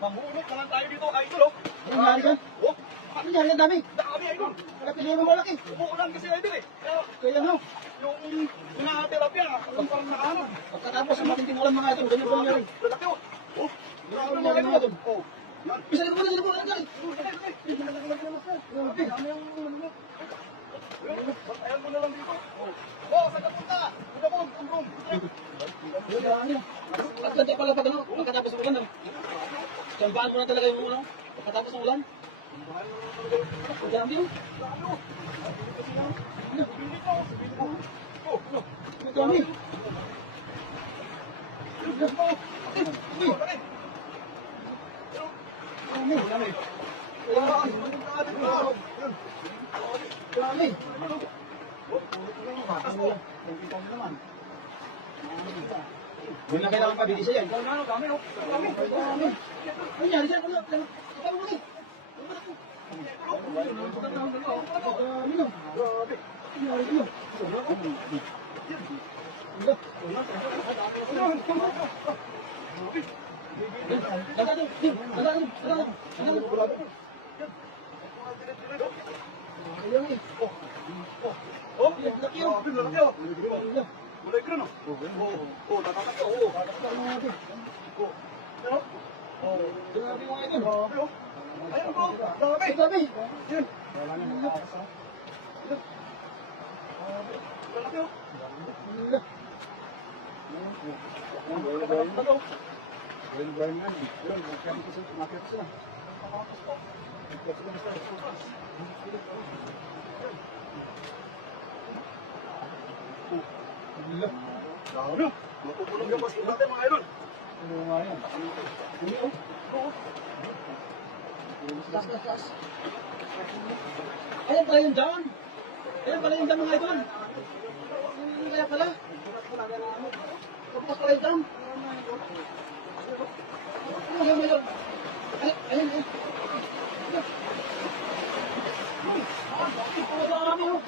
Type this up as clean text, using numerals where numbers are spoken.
Manghunot naman tayo dito, idol, oh. Ano nangyari dyan? Oh, Ano nangyari ang dami? dami, idol. Wala pilihan mo malaki. Umuulan kasi, idol, eh. Kaya, Kaya ano? yung pinaterapya, parang nakaano. Pagkatapos ng matinding ulan mga idol, ganyan po nangyari. Lalaki, oh. Oh, grabe Ano mga nangyari mga idol. idol? Oh, yan. Bisa na po na, ano nangyari? Ayan mo na lang dito. Oh, saan ka punta? Punta po, tumbrong. At ganda pala pag ano, pagkatapos ng ulan. Sambahan mo na talaga yung ulan. Pagkatapos ng ulan. Ang dami yun. Ang dami. Hindi na kailangan pabilis yan. Dami, oh. Dami. Ano nangyari dyan? Ano? Ikaw mo ulit. Oh, laki, oh. Laki, oh. Mulai keren, oh. Oh, tatatak, oh. Oh. Pero, Grabe mga idol. pero, ayun po, dami. Ang dami. Yun. Lalaki, oh. Dami, oh. Mapupulong yung basket natin, mga idol. Taas, taas, taas. Ayan pala yung dyan. Ayan pala yung dyan mga idol. Kaya pala. Tapos pala yung dyan. Ayan, ayan. Ayan, ayan. Ang dami, oh.